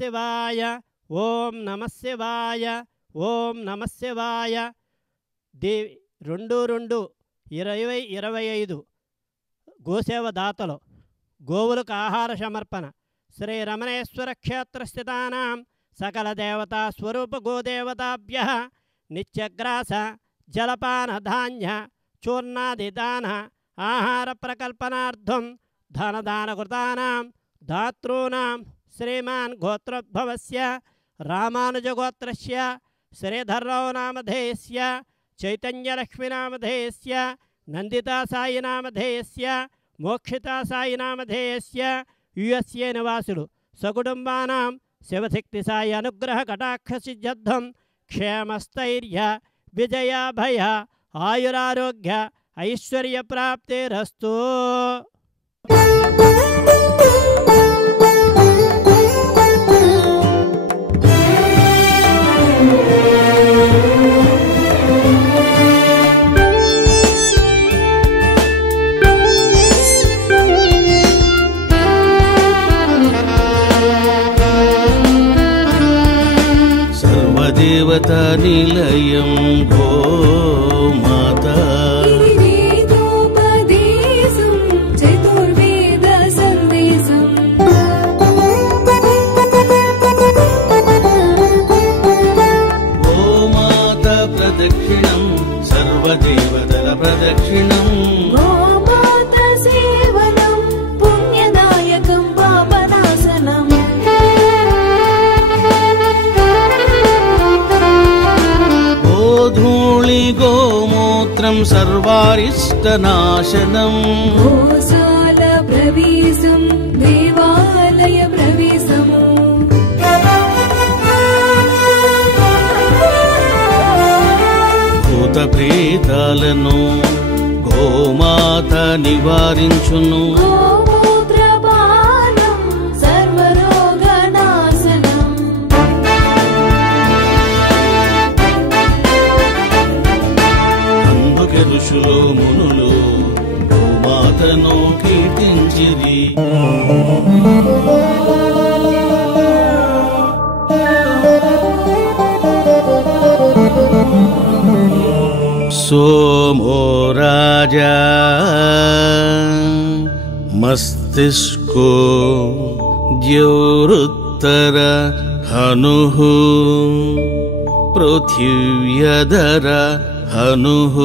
శివాయ ఓం నమః శివాయ ఓం నమః శివాయ. దేవి 2/2/2025 గోసేవ దాతలు గోవులకు ఆహార సమర్పణ. శ్రీ రమణేశ్వర క్షేత్రస్థితానాం సకల దేవతా స్వరూప గోదేవతాభ్యః నిత్యగ్రాస జలపాన ధాన్య చూర్ణాదిదాన ఆహార ప్రకల్పనార్థం ధనదానకృతానాం దాతॄణాం శ్రీమాన్ గోత్రోద్భవస్య రామానుజగోత్రస్య శ్రీధర్రావు నామధేయస్య చైతన్యలక్ష్మీనామధేయస్య నందితా సాయి నామధేయస్య మోక్షితా సాయి నామధేయస్య యుఎస్ఏ నివాసులు సకుటుంబానాం శివశక్తి సాయి అనుగ్రహ కటాక్ష సిద్ధ్యర్థం క్షేమస్థైర్య విజయాభయ ఆయురారోగ్య ఐశ్వర్య ప్రాప్తిరస్తు. దేవతా నిలయం గోమాతా వేదోపదేశం చతుర్వేద సందేశం గోమాత ప్రదక్షిణం సర్వదేవతల ప్రదక్షిణం గోమాత సేవనం పుణ్యదాయకం పాపనాశనం గోధూళి గోమూత్రం సర్వారిష్టనాశనం గోశాల ప్రవేశం దేవాలయ ప్రవేశము భూత ప్రేతాలను గోమాత నివారించును గోమూత్రపానం సర్వరోగనాశనం అందుకే ఋషులు మునులు గోమాతను కీర్తించిరి. सोमो राजा मस्तिष्को द्यौरुत्तर हनुः पृथिव्यधर हनुः